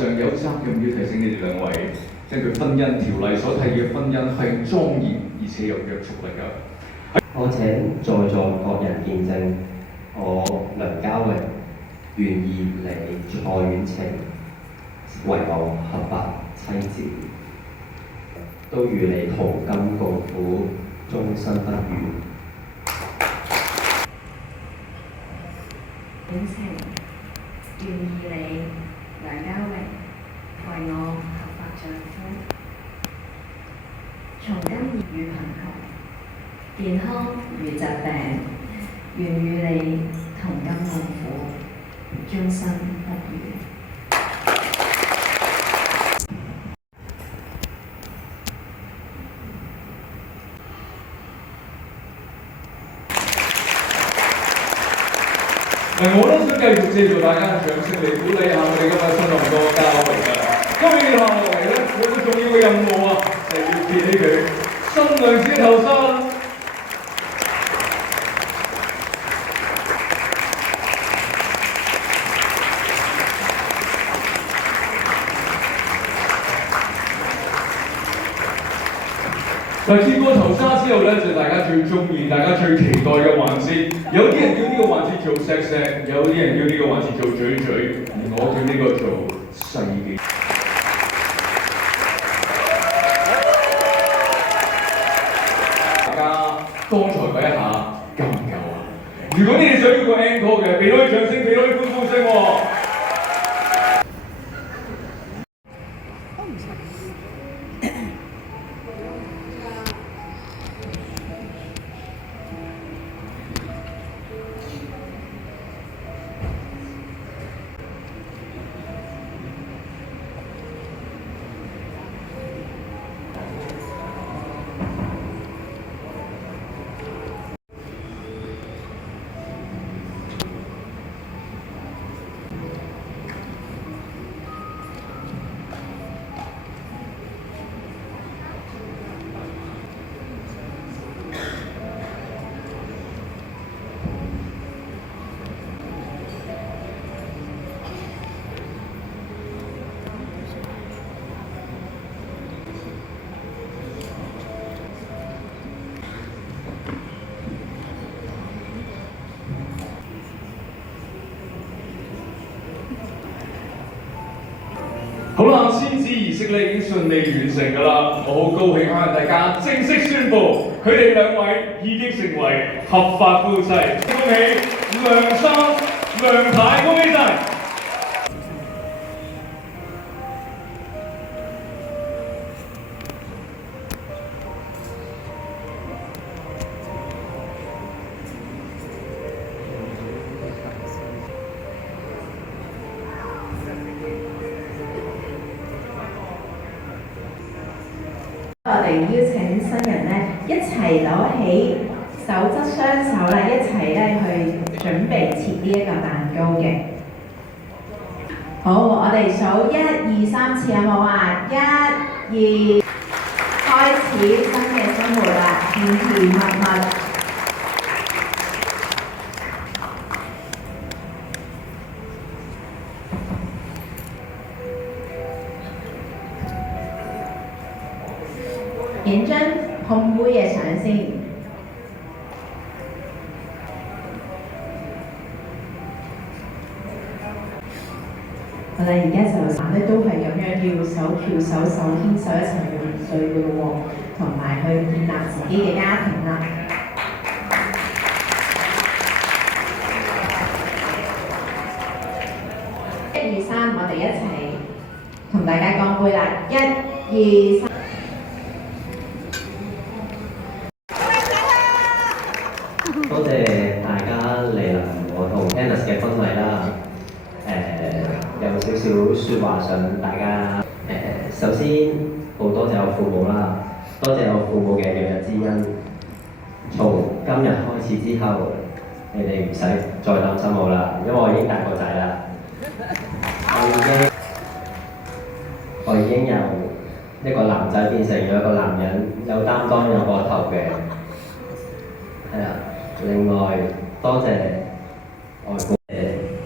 上有責任要提醒你哋兩位，根據婚姻條例所提嘅婚姻係莊嚴而且有約束力㗎。我請在座各人見證，我梁家榮願意你蔡婉晴為我合法妻子，都與你同甘共苦，終身不渝。婉晴願意你梁家榮為我合法丈夫，從今與貧窮、健康與疾病，願與你同甘共苦，終身不渝。我都想繼續借助大家嘅掌聲嚟鼓勵下我哋今日新郎哥家榮㗎。今日落嚟咧，有個重要嘅任務啊，就係要揭起佢新娘子嘅頭紗。嗱，揭過頭紗之後咧，就大家最中意、大家最期待嘅環節。有啲人叫呢個環節做錫錫，有啲人叫呢個環節做嘴嘴，而我叫呢個做世紀。大家剛才嗰一下夠唔夠啊？如果你哋想要個 encore 嘅，俾多啲掌聲，俾多啲歡呼聲喎！好啦，簽字儀式咧已經順利完成㗎啦，我好高興向大家正式宣布，佢哋兩位已經成為合法夫妻，恭喜梁生、梁太，恭喜晒！我哋邀請新人咧一齊攞起手執雙手啦，一齊咧去準備切呢一個蛋糕嘅。好，我哋數1、2、3次有冇啊？1、2，開始新嘅生活啦，甜甜蜜蜜。影張碰杯嘅相先。我哋而家就散咧都係咁樣，要手翹手、手牽手一齊去面對嘅喎，同埋去建立自己嘅家庭啦。1、2、3，我哋一齊同大家乾杯啦！1、2、3。多謝大家嚟臨我同 Annis 嘅婚禮啦。有少少説話想大家首先好多謝我父母啦，多謝我父母嘅日日之恩。從今日開始之後，你哋唔使再擔心我啦，因為我已經大個仔啦。我已經由一個男仔變成咗一個男人，有擔當有個頭嘅。係啦。另外，多謝外國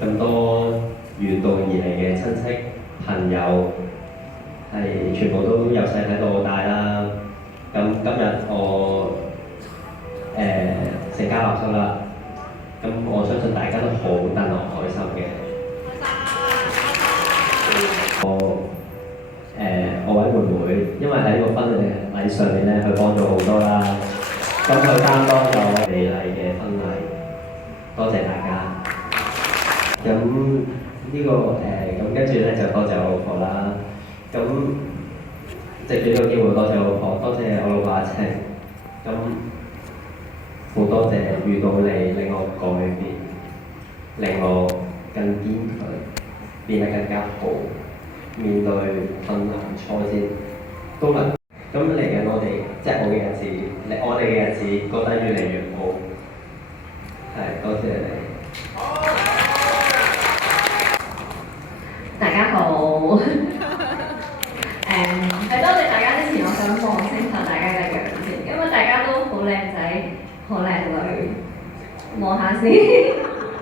咁多遠道而嚟嘅親戚朋友係全部都由細睇到大啦。咁今日我成家立室啦，咁我相信大家都好戥我開心嘅。我位妹妹，因為喺呢個婚禮上面咧，佢幫咗好多啦，咁佢擔當咗美麗嘅婚禮，多謝大家。咁呢個咁跟住咧就多謝我老婆啦。咁藉住呢個機會，多謝我老婆，多謝我老婆阿青。咁好多謝遇到你，令我改變，令我更堅強，變得更加好。面對困難挫折都能咁嚟緊，我哋即係我嘅日子，我哋嘅日子過得越嚟越好。係，多謝你。大家好，係多謝大家之前，我想望清楚大家嘅樣先，因為大家都好靚仔、好靚女，望下先，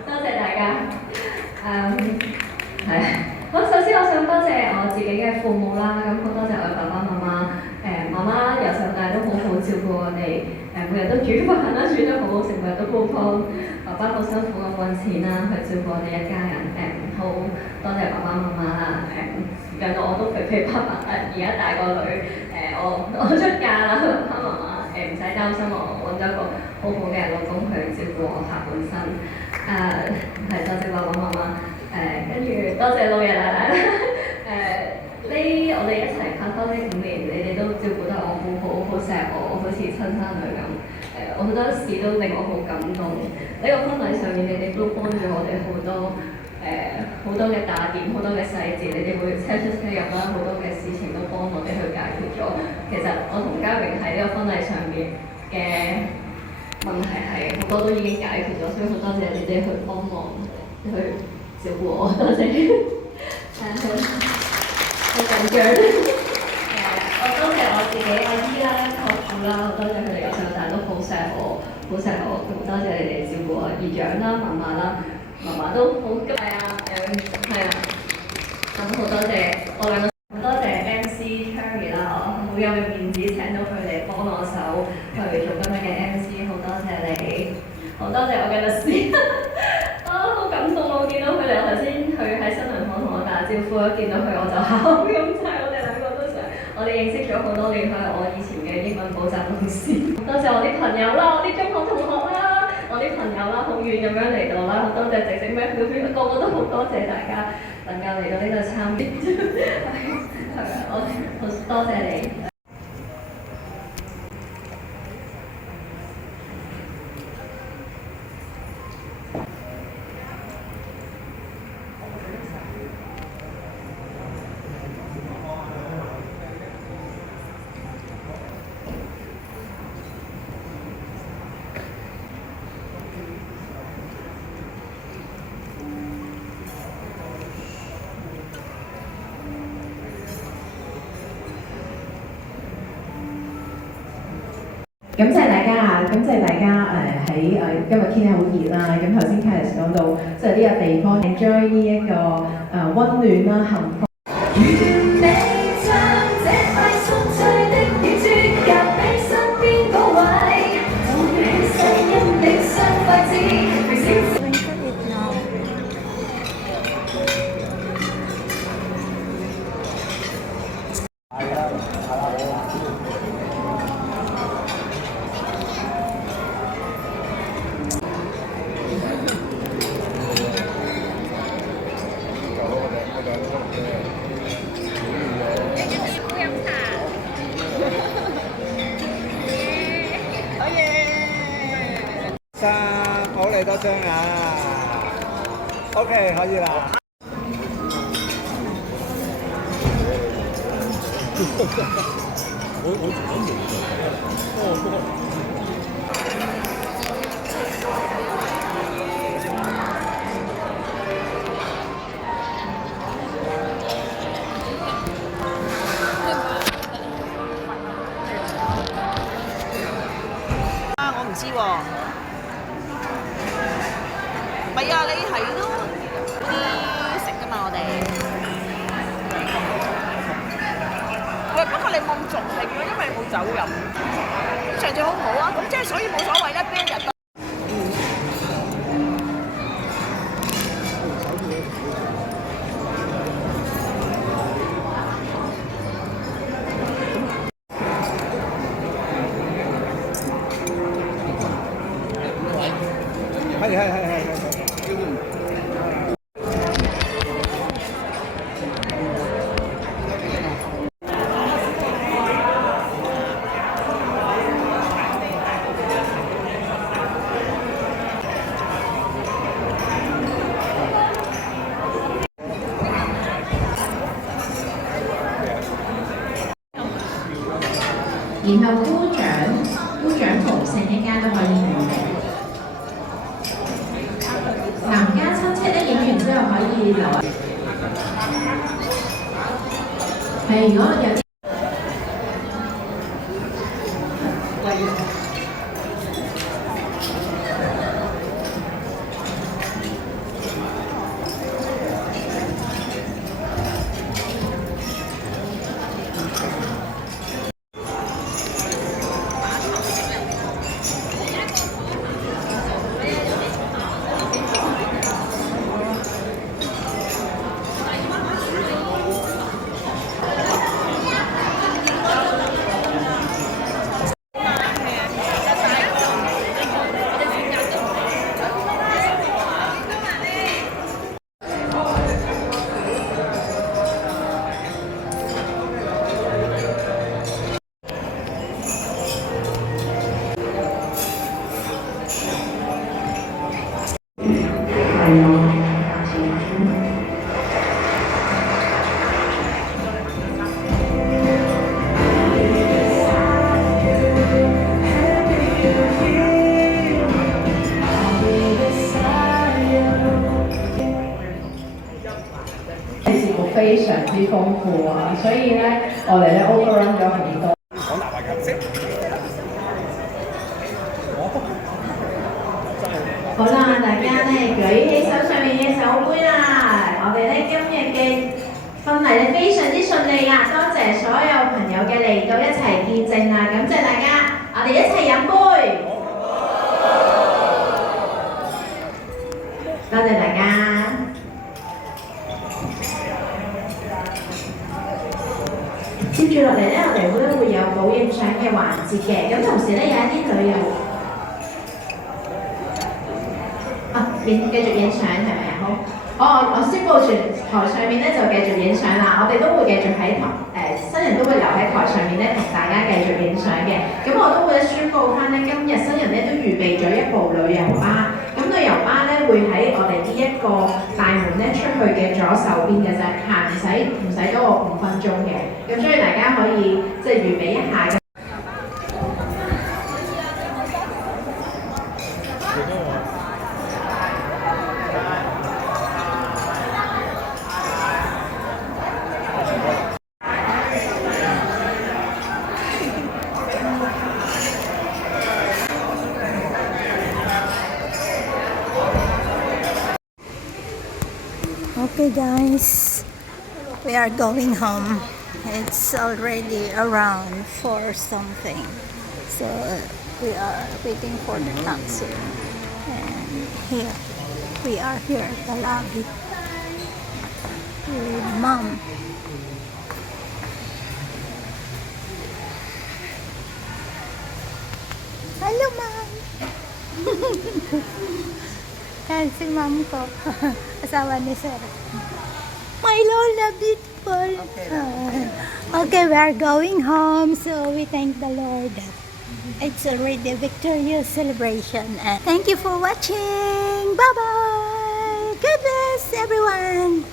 多謝大家。係。好，首先我想多謝我自己嘅父母啦，咁好多謝我嘅爸爸媽媽，媽媽由細到大都好好照顧我哋，每日都煮飯啦，煮得好好食，每日都煲湯，爸爸好辛苦咁揾錢啦，去照顧我哋一家人，好多謝爸爸媽媽啦，令到我都肥肥白白，而家大個女，我出嫁啦，爸爸媽媽唔使擔心我揾咗一個好好嘅老公去照顧我下半生，係多謝爸爸媽媽。跟住多謝老爺奶奶啦，我哋一齊拍拖呢5年，你哋都照顧得我好好，好錫我，好似親生女咁。我好多事都令我好感動。呢個婚禮上面，你哋都幫咗我哋好多嘅打點，好多嘅細節，你哋會車出車入啦，好多嘅事情都幫我哋去解決咗。其實我同嘉榮喺呢個婚禮上面嘅問題係好多都已經解決咗，所以好多謝你哋去幫忙去照顧我，多謝。好緊張。我多謝我自己阿姨啦、舅父啦，好多謝佢哋由細到大都好錫我，好錫我。咁多謝你哋照顧我姨丈啦、嫲嫲啦，嫲嫲都好急。係啊。咁好多謝我兩個，好多謝 MC Cherry 啦，我好有嘅面子請到佢哋幫我手去做今日嘅 MC， 好多謝你，好多謝我嘅律師。好感動，我見到佢哋，頭先佢喺新聞房同我打招呼，一見到佢我就喊咁滯，我哋兩個都想，我哋認識咗好多年，佢係我以前嘅英文補習老師。多謝我啲朋友啦，我啲中學同學啦，我啲朋友啦，好遠咁樣嚟到啦，好多謝直直咩表表，個個都好多謝大家能夠嚟到呢度參與，我好多謝你。感謝大家啊！感謝大家喺今日天氣好熱啦，咁頭先 Candice 講到，即係呢個地方 enjoy 呢一個溫暖啦、幸福。好嚟多張啊 ！OK， 可以啦。我唔知喎。唔係啊，你係都啲食㗎嘛，我哋。嘅，不過你冇咁重慶咯，因為你冇酒飲。場地好唔好啊？咁即係所以冇所謂咧，邊一日都。然後姑丈同姓一間都可以預備。男家親戚咧影完之後可以留。係，如果有啲節目非常之豐富啊，所以咧我哋咧 overrun 咗好多。講大話嘅識。好啦，大家咧舉起手上面嘅手杯啦！我哋咧今日嘅婚禮咧非常之順利啊！多謝所有朋友嘅嚟到一齊見證啊！感謝大家，我哋一齊飲杯。多謝大家。接住落嚟咧，我哋會有補影相嘅環節嘅，咁同時咧有一啲旅遊。繼續影相係咪啊？好，我宣佈全台上面咧就繼續影相啦。我哋都會繼續喺新人都會留喺台上面咧同大家繼續影相嘅。咁我都會宣佈翻咧，今日新人咧都預備咗一部旅遊巴。咁旅遊巴咧會喺我哋呢一個大門咧出去嘅左手邊嘅啫，行唔使多過5分鐘嘅。咁所以大家可以即係預備一下。Okay guys, we are going home. It's already around 4 something. So we are waiting for the taxi. And here, we are here at the lobby with Mom. Hello Mom! Yan si Mom ko. Asawa ni Sir. My Lola, beautiful. Okay, we are going home. So we thank the Lord that it's already a victorious celebration. And thank you for watching. Bye-bye. God bless everyone.